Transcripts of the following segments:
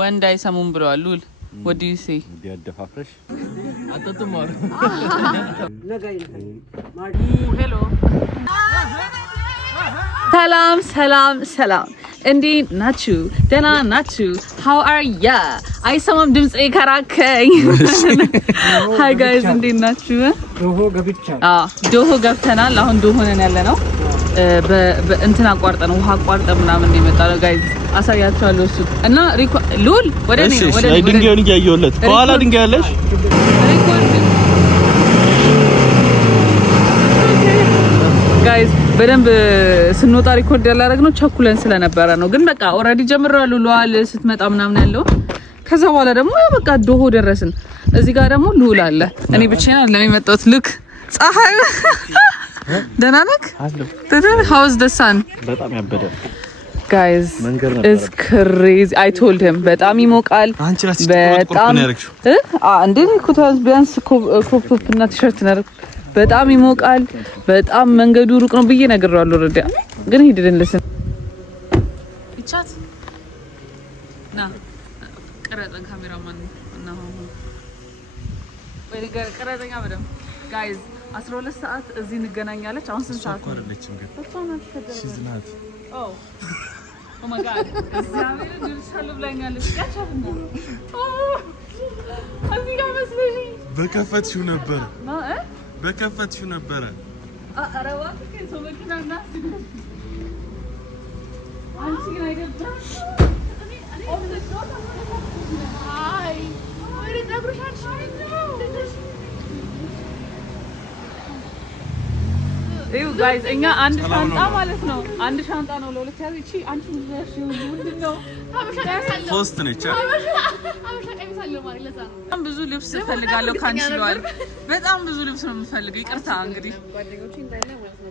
ወንድ አይሰሙም ብለዋል ሉል what do you say ዲያደፋፍረሽ አጥጥማሩ ሄሎ ሰላም እንዴት ናችሁ ደህና ናችሁ how are ya አይሰማም ድምጼ ከራከኝ hi guys እንዴት ናችሁ ዶሆ ገብተናል አሁን ዶሆ ነን ያለነው በእንትና አቋርጠን ውሃ አቋርጠን ምናምን ነው የመጣው ጋይስ አሳያችኋለሁ እሱ እና ሉል ወደ እኔ ወደ እኔ ድንጋዩን እያየሁለት ከኋላ ድንጋይ አለሽ ጋይስ በደንብ ስንወጣ ሪኮርድ ያላረግነው ቸኩለን ስለነበረ ነው ግን በቃ ኦሬዲ ጀምራለሁ ሉል ስትመጣ ምናምን ያለው ከዛ በኋላ ደግሞ በቃ ዶሆ ደረስን እዚህ ጋር ደግሞ ሉል አለ እኔ ብቻዬን ለሚመጣውት ልክ ፀሐይ ደህና ነህ how is the sun በጣም ያበደ guys it's crazy I told him በጣም ይሞቃል በጣም እንዴ ኩታዝ ቢያንስ ክሮፕ እና ቲሸርት ነበር በጣም ይሞቃል በጣም መንገዱ ሩቅ ነው ብዬ ነግሬዋለሁ ረዳ ግን ሄድን ለሰን ይቻት ና ቀረጸን ካሜራማን እና ወይ ቀረጸኛ በደም guys 12 ሰዓት እዚህ እንገናኛለች አሁን ስንት ሰዓት ነው ሲዝናት ኦ ማይ ጋድ እግዚአብሔር ድርሻለሁ ብላኛለች ያቻትና አዚህ ጋር መስለሽ በከፈትሽው ነበር አረዋ ከሰው መኪናና አንቺ ግን አይደለም አይ ወሬ ደብረሻል እዩ ጋይስ እኛ አንድ ሻንጣ ማለት ነው አንድ ሻንጣ ነው ለሁለት ያዝ እቺ አንቺ ምንድነው ፖስት ነች በጣም ብዙ ልብስ ፈልጋለሁ ካንቺ ይሏል በጣም ብዙ ልብስ ነው የምፈልገው ይቅርታ እንግዲህ ጓደኞቼ እንዳለ ማለት ነው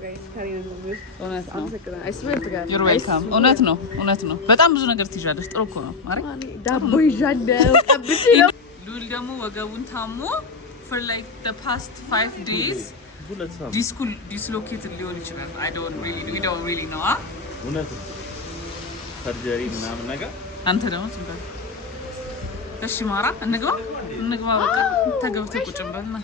ጋይስ እውነት ነው በጣም ብዙ ነገር ትይዣለሽ ጥሩ እኮ ነው ማሪ ዳቦ ይዣለሁ ቀብጪ ሉል ደግሞ ወገቡን ታሞ for like the past 5 days dislocated ሊሆን ይችላል we don't really know እውነት ሰርጀሪ ምናምን ነገር አንተ ደግሞ ትንበል እሺ ማራ እንግባ በቃ ተገብተህ ቁጭ በልና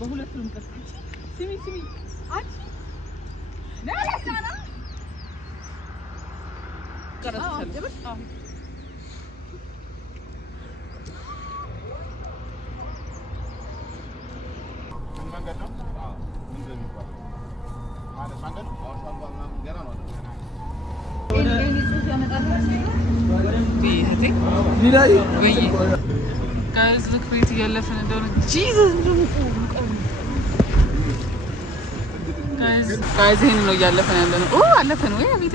በሁለቱም ቀጥታ ሲሚ አንቺ ነለሳና ቀረጽሽ guys look pretty ያለፈን እንደሆነ Jesus guys ይሄን ነው ያለፈን ያለነው አለፈን ወይ አቤት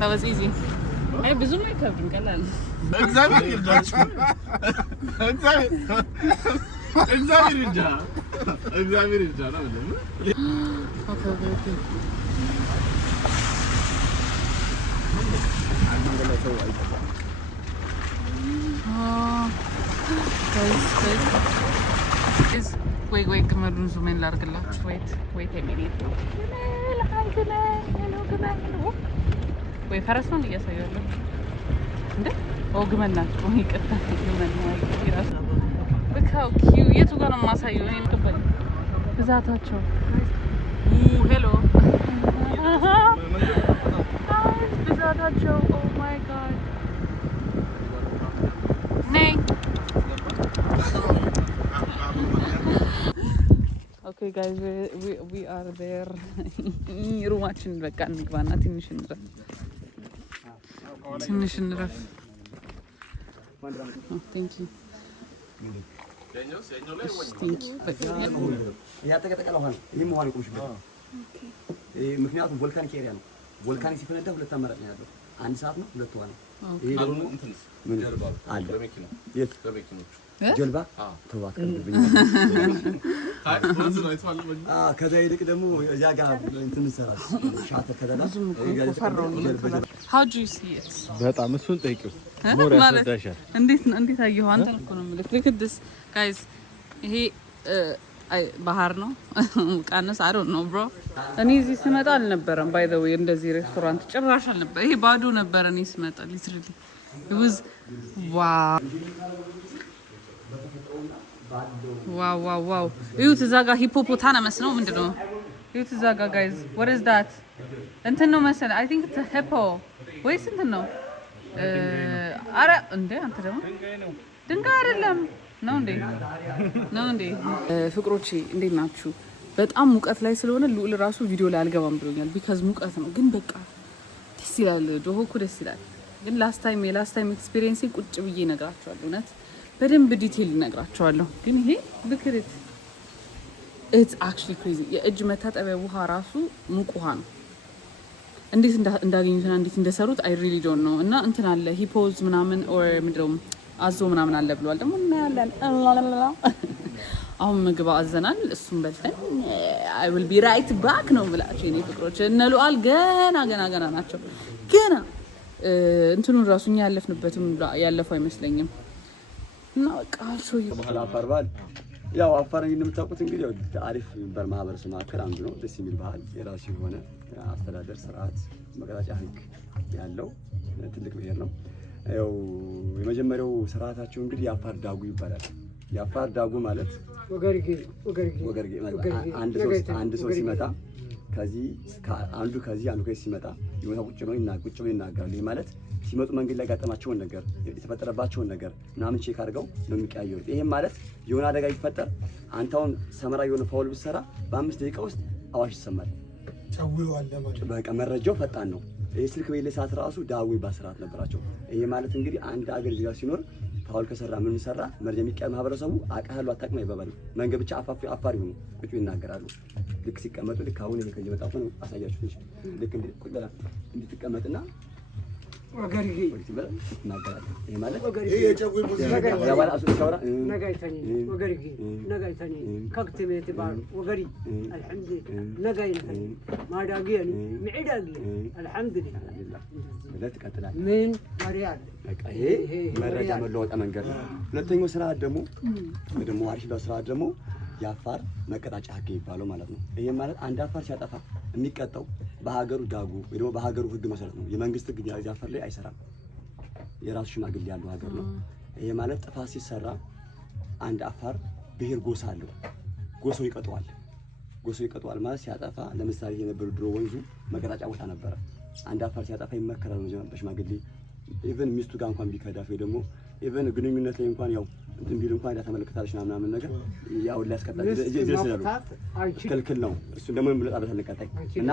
ታበዝ ኢዚ አይ ብዙም አይከብድም ቀላል እግዚአብሔር ይርዳችሁ እግዚአብሔር ይርዳ ነው ኦኬ guys wait ግመሉን ዙሜን ላድርግላችሁ wait a minute ወይ ፈረስ ነው እያሳያለሁ እንዴ ግመል ናቸው ይቅርታ ግመል ነው ይራስ በካው ኪው የቱ ጋር ነው ማሳየው እኔ ተበል ብዛታቸው ሄሎ ብዛታቸው ኦ ማይ ጋድ ነይ Okay guys we are there ሩማችን በቃ እንግባና ትንሽ እንረፍ thank you ምክንያቱም ቮልካኒክ ኤሪያ ነው ቮልካኒክ ሲፈነዳ ሁለት አማራጭ ነው ያለው 1 ሰዓት ነው 2 ወር ነው። ይሄ ደግሞ ምን አለ የት ጀልባ ተዋት ከብኝ ከዛ ይልቅ ደግሞ እዚያ ጋር እንትን እንሰራለን ሻተር ከተላ How do you see it? በጣም እሱን ጠይቂው ሞር ያስረዳሻል። እንዴት አየኸው? አንተ እኮ ነው የምልህ። Look at this guys. ይሄ ባህር ነው ቃነስ I don't know bro. እኔ እዚህ ስመጣ አልነበረም by the way እንደዚህ ሬስቶራንት ጭራሽ አልነበረ። ይሄ ባዶ ነበር እኔ ስመጣ literally. It was wow. ዋው እዩት፣ እዛ ጋር ሂፖፖታመስ ነው ምንድነው? እዩት እዛ ጋር ጋይዝ what is that? እንትን ነው መሰለኝ I think it's a hippo ወይስ እንትን ነው? አረ እንዴ አንተ ደግሞ ድንጋይ አይደለም ነው እንዴ? ፍቅሮቼ እንዴት ናችሁ? በጣም ሙቀት ላይ ስለሆነ ልዑል ራሱ ቪዲዮ ላይ አልገባም ብሎኛል ቢካዝ ሙቀት ነው። ግን በቃ ደስ ይላል፣ ዶሆ እኮ ደስ ይላል። ግን ላስት ታይም ኤክስፒሪየንስ ቁጭ ብዬ እነግራቸዋለሁ እውነት በደንብ ዲቴል እነግራቸዋለሁ። ግን ይሄ ልክሪት it's actually crazy። የእጅ መታጠቢያ ውሃ ራሱ ሙቅ ውሃ ነው። እንዴት እንዳገኙትና እንዴት እንደሰሩት I really don't know። እና እንትን አለ ሂፖዝ ምናምን or ምንድነው አዞ ምናምን አለ ብለዋል። ደግሞ እናያለን። አሁን ምግብ አዘናል፣ እሱን በልተን I will be right back ነው ብላችሁ የኔ ፍቅሮች። እነ ሉዓል ገና ናቸው። ገና እንትኑን ራሱ እኛ ያለፍንበትም ያለፈው አይመስለኝም። እና በቃ ሾይ አፋር ባህል ያው አፋር እንደምታውቁት እንግዲህ ያው አሪፍ የሚባል ማህበረሰብ መካከል አንዱ ነው። ደስ የሚል ባህል፣ የራሱ የሆነ አስተዳደር ስርዓት፣ መቀጣጫ ህግ ያለው ትልቅ ብሄር ነው። ያው የመጀመሪያው ስርዓታቸው እንግዲህ የአፋር ዳጉ ይባላል። የአፋር ዳጉ ማለት ወገርጌ አንድ ሰው ሲመጣ አንዱ ከዚህ ሲመጣ የሆነ ቁጭ ብሎ ይናገራሉ። ይሄ ማለት ሲመጡ መንገድ ላይ ያጋጠማቸውን ነገር የተፈጠረባቸውን ነገር ምናምን ቼክ አድርገው ነው የሚቀያየሩት። ይሄም ማለት የሆነ አደጋ ቢፈጠር አንተውን ሰመራ የሆነ ፋውል ብትሰራ በ5 ደቂቃ ውስጥ አዋሽ ይሰማል። በቃ መረጃው ፈጣን ነው። ይሄ ስልክ በሌለ ሰዓት ራሱ ዳጉ ይባል ስርዓት ነበራቸው። ይሄ ማለት እንግዲህ አንድ አገር ጅጋ ሲኖር ፋውል ከሰራ ምን ሰራ መረጃ የሚቀያየር ማህበረሰቡ አቃሃሉ አጣቅም አይባባሉ። መንገድ ብቻ አፋር ይሆኑ ቁጭ ይናገራሉ። ልክ ሲቀመጡ ልክ አሁን ይሄ ከዚህ መጣሁ ነው አሳያችሁ እንጂ ልክ እንደ ቁጭ ብላ እንድትቀመጥና ወገርጌ ወይስ ይናገራሉ። ይሄ ማለት ይሄ የጨጉይ ሙዚቃ ያባላ አሱሻውራ ነጋይተኒ ከክተቤት ባል ወገሪ አልሐምዱሊላህ ነጋይተኒ ማዳጊያኒ ሚዕዳጊ አልሐምዱሊላህ ወለት ቀጥላል ምን ማሪያል በቃ ይሄ መረጃ መለወጣ መንገድ ነው። ሁለተኛው ስርዓት ደግሞ አሪፍ ስርዓት ደግሞ የአፋር መቀጣጫ ህግ ይባላል ማለት ነው። ይሄ ማለት አንድ አፋር ሲያጠፋ የሚቀጣው በሀገሩ ዳጉ ወይ ደግሞ በሀገሩ ህግ መሰረት ነው። የመንግስት ህግ አፋር ላይ አይሰራም። የራሱ ሽማግሌ ያለው ሀገር ነው። ይሄ ማለት ጥፋት ሲሰራ አንድ አፋር ብሄር ጎሳ አለው። ጎሳው ይቀጣዋል ማለት ሲያጠፋ ለምሳሌ የነበሩ ድሮ ወንዙ መቀጣጫ ቦታ ነበረ። አንድ አፋር ሲያጠፋ ይመከራል ነው በሽማግሌ ኢቭን ሚስቱ ጋር እንኳን ቢከዳፍ ወይ ደግሞ ኢቭን ግንኙነት ላይ እንኳን ያው እንትን ቢል እንኳን ያተመለከታለች ምናምን ነገር ያው ሊያስቀጣል ይደርሳሉ። ክልክል ነው። እሱ ደግሞ ብለጣበት አንቀጣይ እና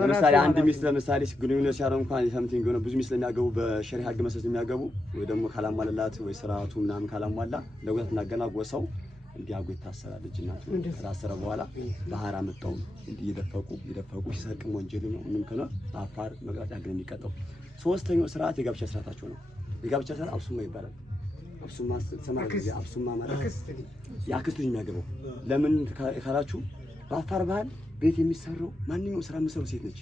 ለምሳሌ አንድ ሚስት ለምሳሌ ግንኙነት ሲያደርጉ እንኳን ሰምቲንግ የሆነ ብዙ ሚስት ለሚያገቡ በሸሪዓ ህግ መሰረት የሚያገቡ ወይ ደግሞ ካላሟላላት ወይ ስርዓቱ ምናምን ካላሟላ ለጉዳት እናገና ጎሳው እንዲያጉ ይታሰራል። ልጅናቱ ከታሰረ በኋላ ባህር አመጣው እየደፈቁ ሲሰርቅም ወንጀል ነው። ምንም ከሆነ አፋር መቅጣጫ ህግ የሚቀጣው። ሶስተኛው ስርዓት የጋብቻ ስርዓታቸው ነው። የጋብቻ ስርዓት አብሱማ ይባላል። አብሱማ ማለት የአክስት ልጅ የሚያገባው ለምን ካላችሁ በአፋር ባህል ቤት የሚሰራው ማንኛውም ስራ የምትሰራው ሴት ነች።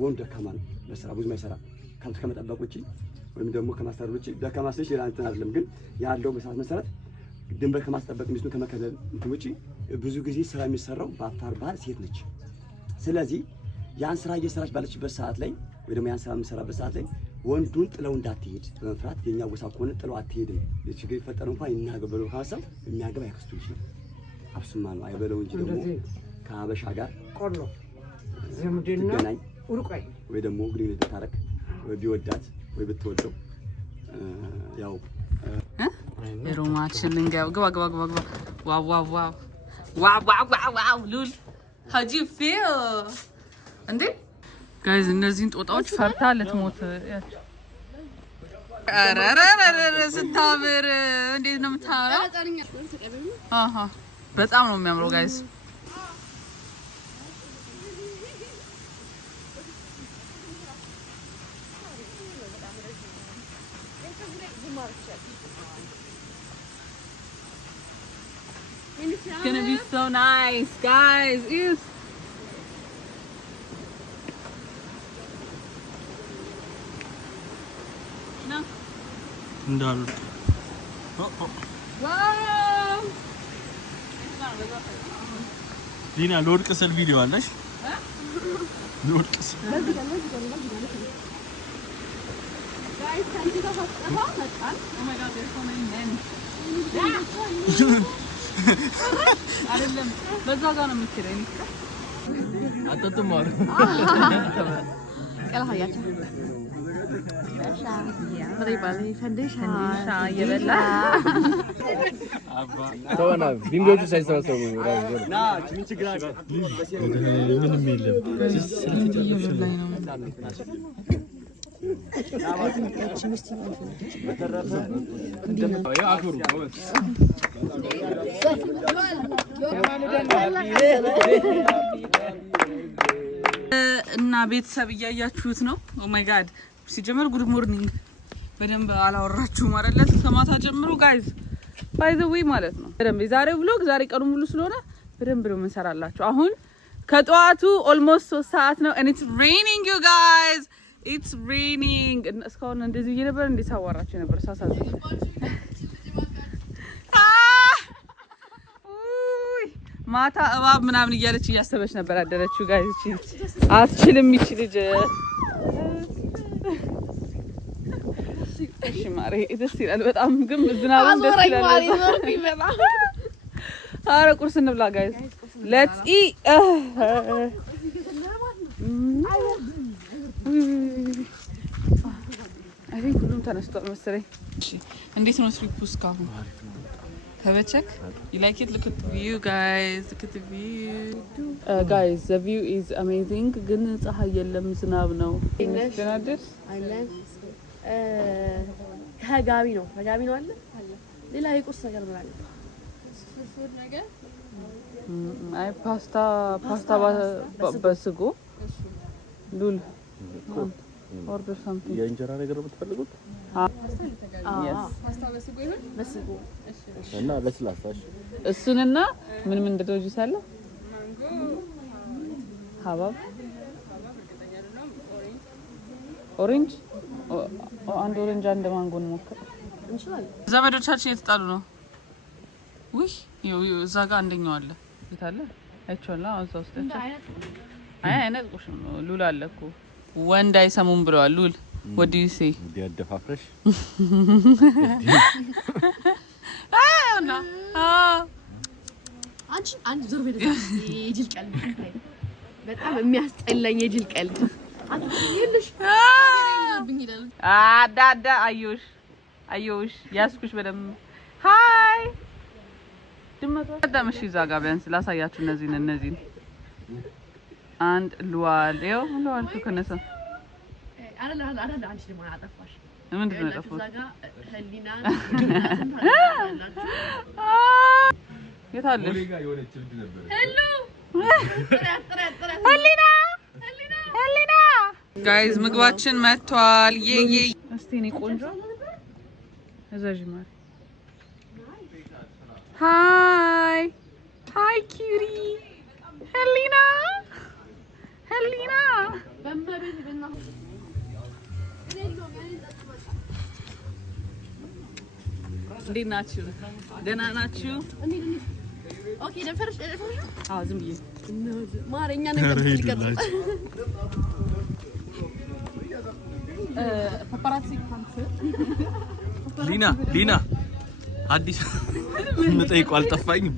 ወንድ ደካማ ነው፣ በስራ ብዙም አይሰራም። ከመጠበቅ ውጪ ወይም ደግሞ ከማስተዳደር ውጪ ደካማ ስለሽ ሌላ እንትን አይደለም። ግን ያለው በሰዓት መሰረት ድንበር ከማስጠበቅ ሚስቱን ከመከለል እንትን ውጪ ብዙ ጊዜ ስራ የሚሰራው በአፋር ባህል ሴት ነች። ስለዚህ ያን ስራ እየሰራች ባለችበት ሰዓት ላይ ወይ ደግሞ ያን ስራ የምትሰራበት ሰዓት ላይ ወንዱን ጥለው እንዳትሄድ በመፍራት የኛ ጎሳ ከሆነ ጥለው አትሄድም፣ ችግር ይፈጠር እንኳን ይናገበሉ ሀሳብ የሚያገባ ያክስቱ ልጅ ነው። አብሱማ ነው አይበለው እንጂ ደግሞ ከሀበሻ ጋር ቆሎ ዝምድና ኡርቋይ ወይ ደግሞ ግንኙነት ታረክ ወይ ቢወዳት ወይ ብትወደው ያው የሮማችን ልንገው ግባ ዋው ሉል how do you feel እንዴ ጋይዝ እነዚህን ጦጣዎች ፈርታ ልትሞት ያቸው አራራራ ስታምር እንዴት ነው የምታምረው? በጣም ነው የሚያምረው ጋይዝ። It's gonna be so nice, guys. Yes. No. እንዳሉ Wow. ሊና ለወድቅ ስል ቪዲዮ አለሽ? ለወድቅ ስል Guys, can you go first? Oh my God, there's so many men. አይደለም በዛ ጋር ነው የምትሄደው። አጥጥማሩ ቀላሃያችሁ በሪባሊ ፈንዲሻ እየበላ ተወና ቢንጎቹ ሳይሰበሰቡ ና ምን ችግር አለ? ምንም የለም። እና ቤተሰብ እያያችሁት ነው። ኦ ማይ ጋድ ሲጀመር ጉድ ሞርኒንግ በደንብ አላወራችሁም አይደለ? ከማታ ጀምሮ ጋይዝ ባይ ዘ ዌይ ማለት ነው። በደንብ የዛሬው vlog ዛሬ ቀኑ ሙሉ ስለሆነ በደንብ ነው የምንሰራላችሁ። አሁን ከጠዋቱ ኦልሞስት 3 ሰዓት ነው and it's raining you guys. It's raining. እስካሁን እንደዚህ እየነበር እንዲሳወራችሁ ነበር ሳሳዝን። ማታ እባብ ምናምን እያለች እያሰበች ነበር አደረችው ጋይስ። አትችልም ይቺ ልጅ። እሺ ማሬ ደስ ይላል በጣም ግን ዝናቡ ደስ ይላል። አረ ቁርስ እንብላ ጋይስ። ሌትስ ኢት። አይ ቲንክ ሁሉም ተነስቷል መሰለኝ። እሺ እንዴት ነው ትሪፑ እስካሁን? ተበቸክ? You like it? Look at the view guys. Look at the view. Guys, the view is amazing. ግን ፀሐይ የለም ዝናብ ነው። ተናደስ አይለን ከጋቢ ነው አለ ሌላ የቁርስ ነገር ማለት ነው። ፉድ ነገር አይ ፓስታ በስጎ ሉል ኦርደር ሳምቲንግ የእንጀራ ነገር የምትፈልጉት? ፓስታ በስጎ ይሁን በስጎ እና ለስላሳሽ እሱንና ምን እንደተወጁ ሳለ ማንጎ ሀባብ ኦሬንጅ አንድ ኦሬንጅ አንድ ማንጎ እንሞክር እንችላለን። ዘመዶቻችን እየተጣሉ ነው። ውይ እዛ ጋር አንደኛው አለ። የት አለ? አይቼዋለሁ። እዛ ውስጥ አይነጥቁሽም። ሉል አለ እኮ ወንድ አይሰሙም ብለዋል። ሉል what do you say? እንዲያደፋፍረሽ አንቺ ዞር በል የጅል ቀልድ በጣም የሚያስጠላኝ የጅል ቀልድ አትይልሽ አዳዳ አዩሽ ያስኩሽ በደም ሃይ ድመቷ አዳምሽ እዛ ጋር ቢያንስ ላሳያችሁ እነዚህን አንድ ሉዋል ከነሰ አረላ አንቺ ደግሞ አጠፋሽ። ምንድን ነው ያጠፋሁት? እዛ ጋር ህሊና የት አለሽ? ህሊና ጋይዝ ምግባችን መጥቷል። እስቲ እኔ ቆንጆ እዛዥ ማር ሃይ ኪሪ ህሊና እንዴት ናችሁ? ደህና ናችሁ? ኦኬ ደፈርሽ አዎ ዝም ብዬ ማረኛ ነገር ይቀርጽ ፓፓራሲ ፓንት ሊና አዲስ የምጠይቀው አልጠፋኝም።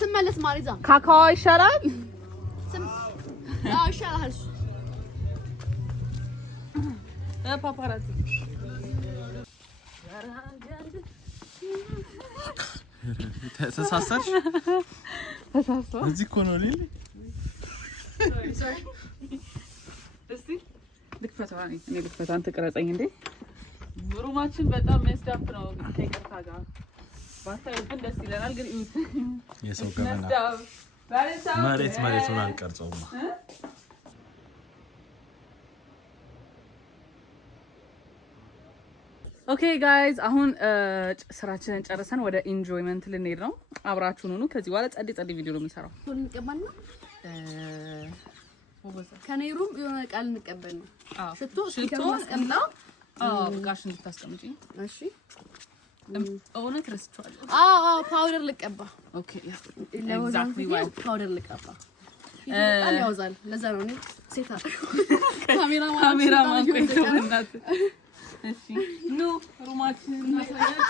ስመለስ ማሪዛ ካካዋ ይሻላል። ይሻላል ፓፓራሲ ተሳሳሽ እዚህ እኮ ነው ሊሊ። እስቲ ልክፈታ አንተ ቅረጸኝ እንዴ። ሩማችን በጣም የሚያስዳፍ ነው። ከይቅርታ ጋር ባታዩብን ደስ ይለናል። ግን እዩት የሰው ገመና መሬቱን አልቀርጸውማ። ኦኬ ጋይዝ አሁን ስራችንን ጨርሰን ወደ ኢንጆይመንት ልንሄድ ነው። አብራችሁን ሁኑ። ከዚህ በኋላ ጸዲ ቪዲዮ ነው የምንሰራው። እንቀበል ነው ከኔሩም የሆነ ቃል እንቀበል ነው። ሽቶ ማስቀምጣ ጋሽ እንድታስቀምጪ እሺ። እውነት ረስቻለሁ። ፓውደር ልቀባ። ኦኬ ያ ኤግዛክትሊ ዋይ ፓውደር ልቀባ በጣም ያወዛል። ለዛ ነው እኔ ሴታ ካሜራማን ቆይቶ እናት እሺ ኑ ሩማችንን እናሳያለን።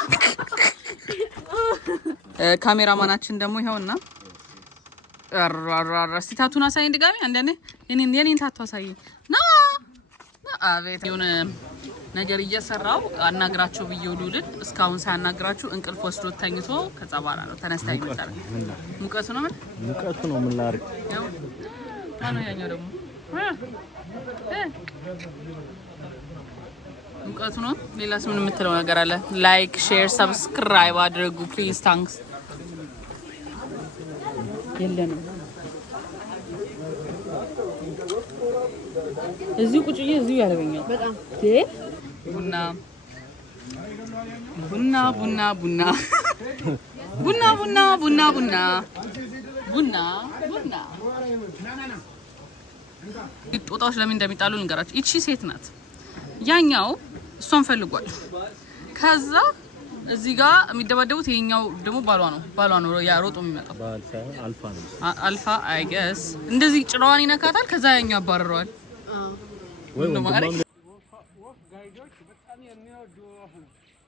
ካሜራማናችን ደግሞ ይኸውና እስቲ ታቱን አሳይኝ ድጋሚ አንዴ የኔን ታቱ አሳይኝ ና አቤት የሆነ ነገር እየሰራው አናግራቸው ብዬው ልውልድ እስካሁን ሳያናግራችሁ እንቅልፍ ወስዶት ተኝቶ ከዛ በኋላ ነው ተነስታ ይመጣል። ሙቀቱ ነው ምን ላድርግ ያው ማነው ያኛው ደግሞ ሙቀቱ ነው። ሌላስ ምን የምትለው ነገር አለ? ላይክ ሼር ሰብስክራይብ አድርጉ ፕሊዝ ታንክስ። የለንም እዚሁ ቁጭዬ እዚሁ ያለበኛል በጣም ቡና ቡና ቡና ቡና ቡና ቡና ቡና ቡና ቡና ቡና ጦጣዎች ለምን እንደሚጣሉ ልንገራችሁ። እቺ ሴት ናት፣ ያኛው እሷን ፈልጓል። ከዛ እዚህ ጋር የሚደባደቡት ይሄኛው ደግሞ ባሏ ነው ያሮጦ የሚመጣው አልፋ አይ ገስ እንደዚህ ጭራዋን ይነካታል። ከዛ ያኛው ያባረረዋል። ወይ ነው ማለት ጋይዶች በጣም የሚወዱ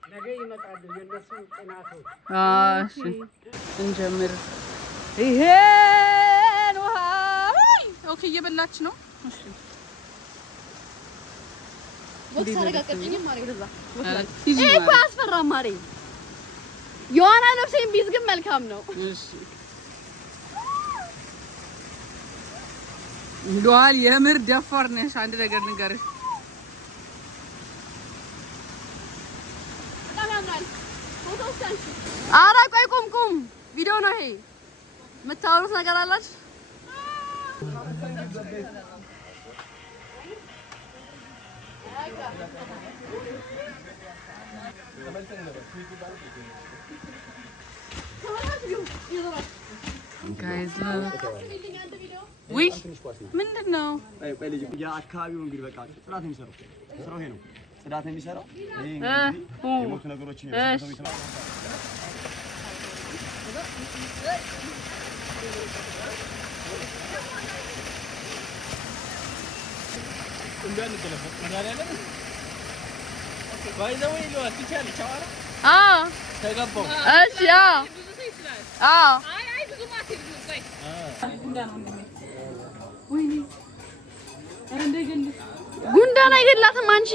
ነገ ይመጣሉ የነሱ ጥናቶች። እሺ እንጀምር። ይሄን ውሃ ኦኬ እየበላች ነው። እሺ ቦክስ አረጋቀጥኝ ማሬ ደዛ እኮ አስፈራም ማሬ ዮሐና ነፍሴን ቢዝ ግን መልካም ነው። እሺ ሉዓል የምር ደፋር ነሽ። አንድ ነገር ንገርሽ ኧረ ቆይ ቁም ቪዲዮ ነው ይሄ። የምታወሩት ነገር አላችሁ? ጋይስ ወይ ምንድነው የአካባቢው እንግዲህ በቃ ጽዳት የሚሰራው ስራው ይሄ ነው። ጽዳት የሚሰራው ይሄ የሞቱ ነገሮችን ነው። ጉንዳን አይገላትም። አንቺ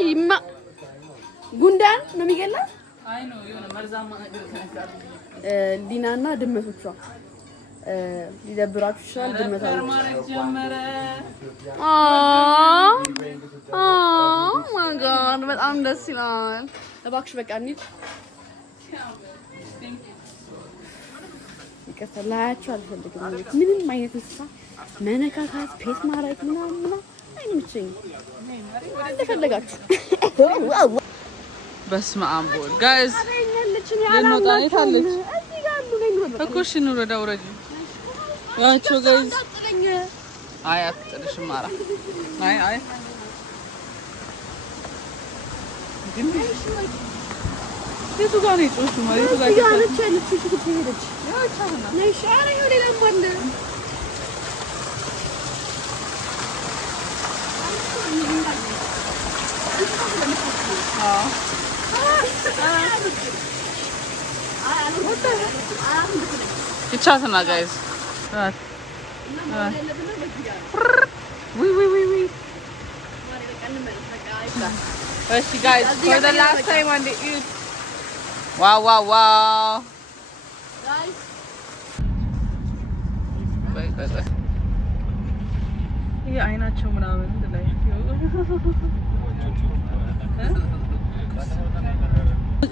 ጉንዳን ነው የሚገላት። አይ ነው የሆነ መርዛማ ነገር ከነካል። ሊናና ድመቶቿ ሊደብራችሁ ይችላል። ድመታው ማይ ጋድ በጣም ደስ ይላል። እባክሽ በቃ እንሂድ። ይቅርታ ላያችሁ አልፈልግም። ምንም አይነት እንስሳ መነካካት ፔት ማድረግ ምናምን አይመቸኝም። እንደፈለጋችሁ በስመ አብ ወልድ ጋይስ ልንወጣ ነው። ታለች እኮ እሺ እንውረዳ ውረጂ ያቸው ጋይስ አይ አትጥልሽም። ኧረ አይ ግን የቱ ጋር ነው የጮሽው? ማለት የቱ ጋር ያለች ሄደች ነይ ሻራ ይወደ ለምባለ ይቻትና ጋይስ ዊ እሺ ጋይስ for the last time on the eat wow guys በይ ይሄ አይናቸው ምናምን እንደላይ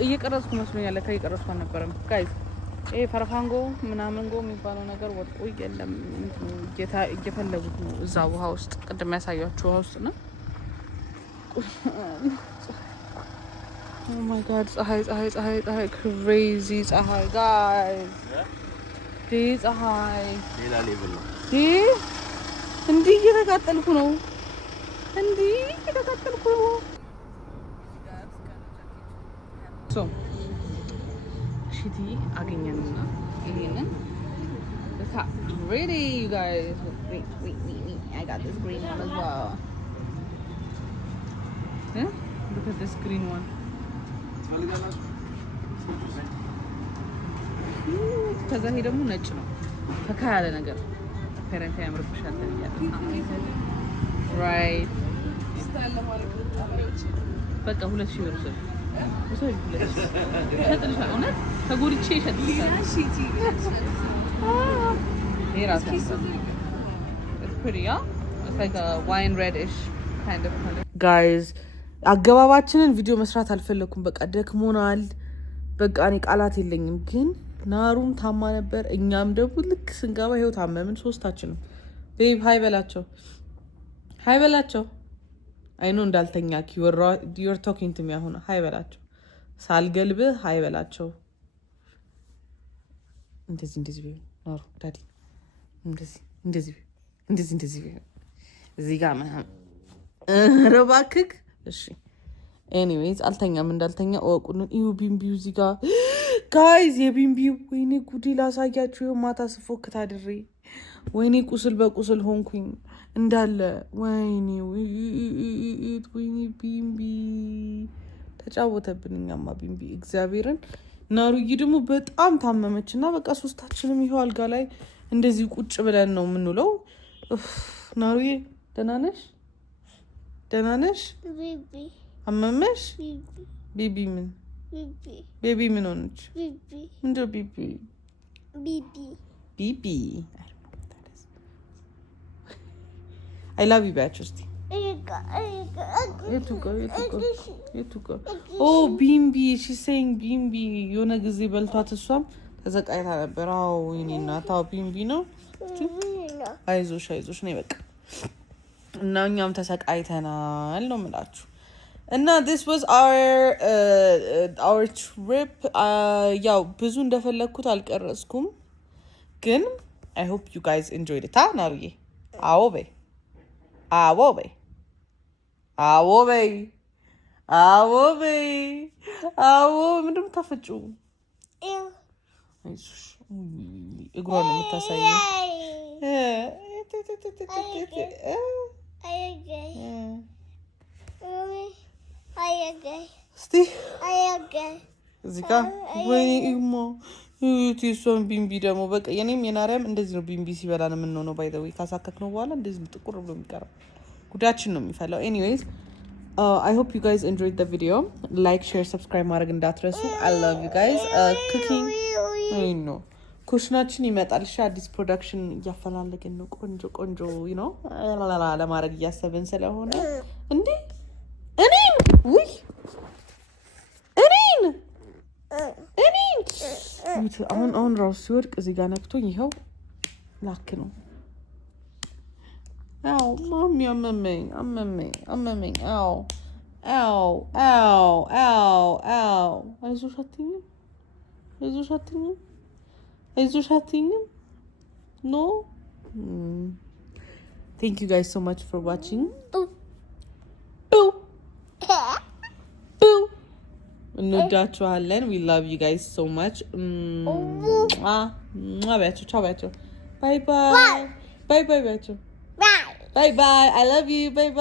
እየቀረጽኩ መስሎኛል። ለካ እየቀረጽኩ አልነበረም ጋይስ። ይሄ ፈረፋንጎ ምናምን ጎ የሚባለው ነገር ወጥቆ የለም እየፈለጉት ነው እዛ ውሃ ውስጥ ቅድም ያሳያችሁ ውሃ ውስጥ ነው። Oh my god, ፀሐይ crazy ፀሐይ guys. ፀሐይ ሌላ ሌቭል ነው እንዲህ እየተቃጠልኩ ነው so ሽቲ አገኘንና ይሄንን look how pretty you guys. Wait, I got this green one as well. Yeah? Look at this green one. ከዛ ይሄ ደግሞ ነጭ ነው ፈካ ያለ ነገር ፓረንት ያምርብሻል ተብያለሁ right በቃ 2000 ብር ሰው ሸጥልሻል እውነት ተጎድቼ ሸጥልሻል ይሄ ራሱ it's pretty yeah it's like a wine reddish kind of color guys አገባባችንን ቪዲዮ መስራት አልፈለኩም በቃ ደክሞናል በቃ እኔ ቃላት የለኝም ግን ናሩም ታማ ነበር እኛም ደግሞ ልክ ስንገባ ይሄው ታመምን ሶስታችንም ቤብ ሃይ በላቸው አይ ኖ እንዳልተኛክ you're talking to me አሁን ሃይ በላቸው ሳልገልብ ሃይ በላቸው እንደዚህ ቢሆን ናሩ ዳዲ እንደዚህ እዚህ ጋር ምናምን ረባክክ እሺ ኤኒዌይስ አልተኛም እንዳልተኛ ወቁን እዩ ቢምቢው እዚህ ጋር ጋይስ የቢምቢው ወይኔ ጉዲ ላሳያችሁ ማታ ስፎክት አድሬ ወይኔ ቁስል በቁስል ሆንኩኝ እንዳለ ወይኔ ቢምቢ ተጫወተብንኛማ ቢምቢ እግዚአብሔርን ናሩዬ ደግሞ በጣም ታመመችና በቃ ሶስታችንም ይሄው አልጋ ላይ እንደዚህ ቁጭ ብለን ነው የምንውለው ናሩዬ ደህና ነሽ ቤቢ አመመሽ ቤቢ ምን ምን ሆነች ምንድነው ቤቢ I love you ባያቸው እስቲ የቱ ጋር oh ቢምቢ she's saying ቢምቢ የሆነ ጊዜ በልቷት እሷም ተዘቃይታ ነበር አዎ የኔ እናት አዎ ቢምቢ ነው አይዞሽ ነይ በቃ እና እኛም ተሰቃይተናል ነው የምላችሁ እና this was our trip ያው ብዙ እንደፈለኩት አልቀረጽኩም ግን I hope you guys enjoyed it ናሩዬ አዎ ምንድነው ታፈጭው አይዞሽ እግሯን የምታሳየው እስቲ እዚህ ጋር ወይኔ ኢሞ ዩቲዩብ ቢምቢ ደግሞ በቃ የኔም የናሪያም እንደዚህ ነው ቢምቢ ሲበላ ነው የምንሆነው ባይ ዘ ዌይ ካሳከክ ነው በኋላ እንደዚህ ጥቁር ብሎ የሚቀረው ጉዳችን ነው የሚፈላው ኤኒዌይስ I hope you guys enjoyed the video like share subscribe ማድረግ እንዳትረሱ I love you guys cooking I know ኩሽናችን ይመጣል አዲስ ፕሮዳክሽን እያፈላለግን ነው ቆንጆ you know ለማድረግ እያሰብን ስለሆነ እንዴ እኔን አሁን ራሱ ሲወድቅ እዚህ ጋር ነክቶኝ ይኸው ላክ ነው አው ማሚ አመመኝ አው አይዞሽ አትይኝም no thank you guys so much for watching እንወዳችኋለን we love you guys so much ባያቸው ቻው ባያቸው bye ባያቸው bye I love you bye